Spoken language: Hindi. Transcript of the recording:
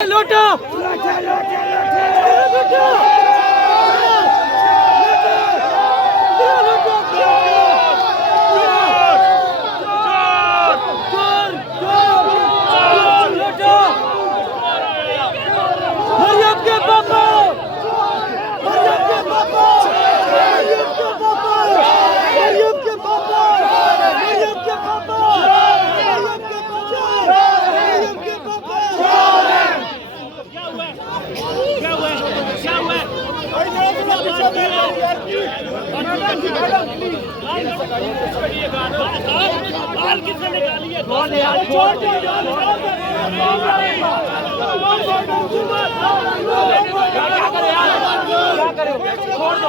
लोटा बाल किसने निकाली है? कौन है यार? छोड़ दो यार, क्या करे यार, क्या करे? छोड़ दो।